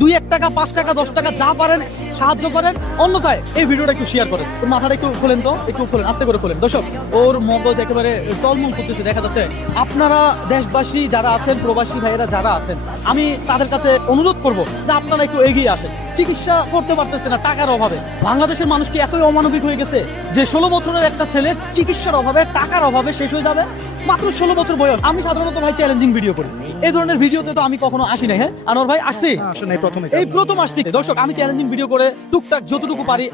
2-1 টাকা 5 টাকা 10 টাকা যা পারেন সাহায্য করেন, অন্যথায় এই ভিডিওটা একটু শেয়ার করেন। তোর মাথাটা একটু খোলেন, তো একটু খোলেন, আস্তে করে খোলেন। দর্শক, ওর মগজ একেবারে টলমল করতেছে দেখা যাচ্ছে। আপনারা দেশবাসী যারা আছেন, প্রবাসী ভাইয়েরা যারা আছেন, আমি তাদের কাছে অনুরোধ করব যে আপনারা একটু এগিয়ে আসেন। চিকিৎসা করতে পারতেছে না টাকার অভাবে। বাংলাদেশের মানুষ কি এতই অমানবিক হয়ে গেছে যে 16 বছরের একটা ছেলে চিকিৎসার অভাবে, টাকার অভাবে শেষ হয়ে যাবে? মাত্র 16 বছর বয়স। আমি সাধারণত ভাই চ্যালেঞ্জিং ভিডিও করি, এই ধরনের ভিডিওতে তো আমি কখনো আসি নাই। হ্যাঁ আনোয়ার ভাই, আসছি এই প্রথম আসছি। দর্শক, আমি চ্যালেঞ্জিং ভিডিও করে টুকটাক যতটুকু পারি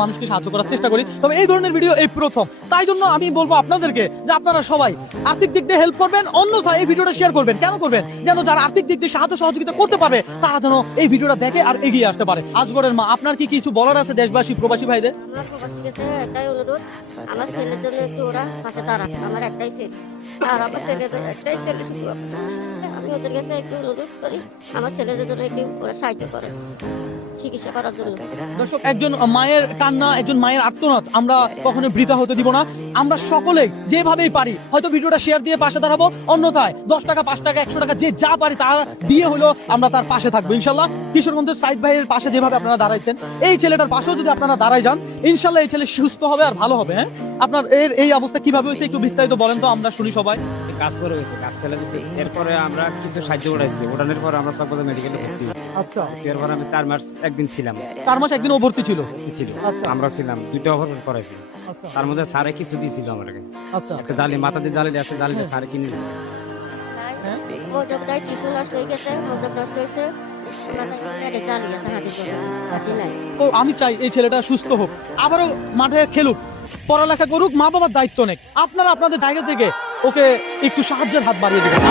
মানুষকে সাহায্য করার চেষ্টা করি, তবে এই ধরনের ভিডিও এই প্রথম। তাই জন্য আমি বলবো আপনাদেরকে যে আপনারা সবাই আর্থিক দিক দিয়ে হেল্প করবেন, অন্যথায় এই ভিডিওটা শেয়ার করবেন। কেন করবেন? যেন যারা আর্থিক দিক দিয়ে সাহায্য সহযোগিতা করতে পারবে তারা যেন এই ভিডিওটা দেখে আর এগিয়ে আসতে পারে। আজগরের মা, আপনার কি কিছু বলার আছে দেশবাসী প্রবাসী ভাইদের? আমার প্রবাসীকে একটাই অনুরোধ, আমার ছেলের জন্য একটু ওরা পাশে দাঁড়ান। আমার একটাই ছেলে, আর আমার ছেলের জন্য একটাই ছেলে শুধু। আমি ওদের কাছে একটু অনুরোধ করি, আমার ছেলেদের জন্য একটু ওরা সাহায্য করে চিকিৎসা করার জন্য। দর্শক, একজন মায়ের কান্না, একজন মায়ের আর্তনাদ আমরা কখনো বৃথা হতে দিব না। আমরা সকলে যেভাবেই পারি হয়তো ভিডিওটা শেয়ার দিয়ে পাশে দাঁড়াবো, অন্যথায় 10 টাকা 5 টাকা 100 টাকা যে যা পারি তা দিয়ে হলো আমরা তার পাশে থাকবো ইনশাল্লাহ। কিশোরগঞ্জের সাইদ ভাইয়ের পাশে যেভাবে আপনারা দাঁড়াইছেন, এই ছেলেটার পাশেও যদি আপনারা দাঁড়াই যান, ইনশাল্লাহ এই ছেলে সুস্থ হবে আর ভালো হবে। হ্যাঁ, আপনার এই অবস্থা কিভাবে হয়েছে একটু বিস্তারিত বলেন তো, আমরা শুনি সবাই। কাজ করে হয়েছে, কাজ ফেলে দিয়েছে। এরপরে আমরা কিছু সাহায্য উঠাইছি, উঠানোর পরে আমরা সকলে মেডিকেলে ভর্তি হয়েছি। আচ্ছা, এরপরে আমি 4 মাস একদিন ছিলাম। 4 মাস একদিন ও ভর্তি ছিল? ছিল। আচ্ছা। আমরা ছিলাম 2টা অপারেশন করাইছি। আচ্ছা তার মধ্যে স্যারে কিছু দিয়েছিল আমাকে, আচ্ছা একটা জালি, মাথাতে জালি আছে, জালিটা স্যারে কিনে দিয়েছে। মজকটায় টিস্যু নষ্ট হয়ে গেছে, মজক নষ্ট হয়েছে, মাথায় জালি আছে, হাঁটি করে হাঁটি নাই। তো আমি চাই এই ছেলেটা সুস্থ হোক, আবারও মাঠে খেলুক, পড়ালেখা করুক, মা বাবার দায়িত্ব নেক। আপনারা আপনাদের জায়গা থেকে ওকে একটু সাহায্যের হাত বাড়িয়ে দেবেন।